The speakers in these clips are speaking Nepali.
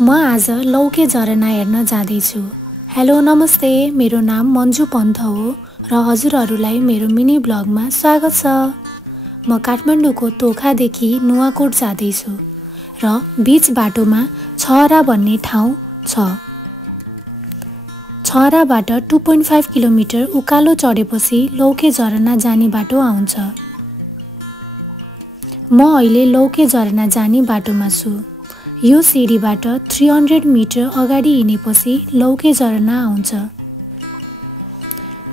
म आज लौके झरना हेर्न जाँदैछु। हेलो नमस्ते, मेरो नाम मन्जु पन्त हो र हजुरहरूलाई मेरो मिनी ब्लगमा स्वागत छ। म काठमाडौँको तोखादेखि नुवाकोट जाँदैछु र बीच बाटोमा छहरा भन्ने ठाउँ छ। छहराबाट 2.5 किलोमिटर उकालो चढेपछि लौके झरना जाने बाटो आउँछ। म अहिले लौके झरना जाने बाटोमा छु। यो सिडीबाट 300 मिटर अगाडि हिँडेपछि लौके झरना आउँछ।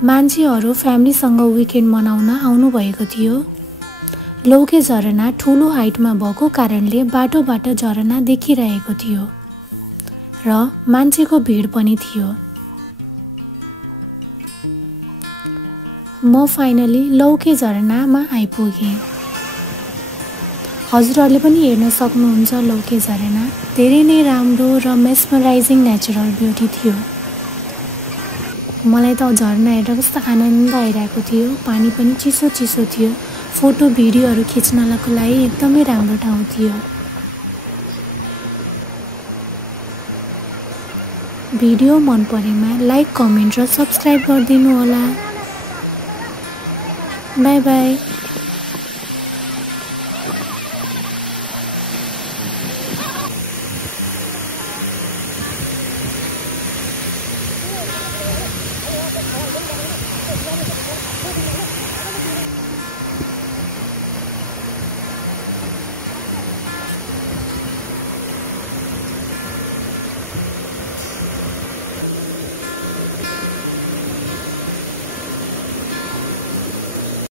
मान्छेहरू फ्यामिलीसँग विकेन्ड मनाउन आउनुभएको थियो। लौके झरना ठुलो हाइटमा भएको कारणले बाटोबाट झरना देखिरहेको थियो र मान्छेको भिड पनि थियो। म फाइनली लौके झरनामा आइपुगेँ। हजुरहरूले पनि हेर्न सक्नुहुन्छ लौके झरना। धेरै नै राम्रो र मेस्मराइजिङ नेचुरल ब्युटी थियो। मलाई त झरना हेरेर कस्तो आनन्द आइरहेको थियो। पानी पनि चिसो चिसो थियो। फोटो भिडियोहरू खिच्नको लागि एकदमै राम्रो ठाउँ थियो। भिडियो मन परेमा लाइक, कमेन्ट र सब्स्क्राइब गरिदिनु होला। By by.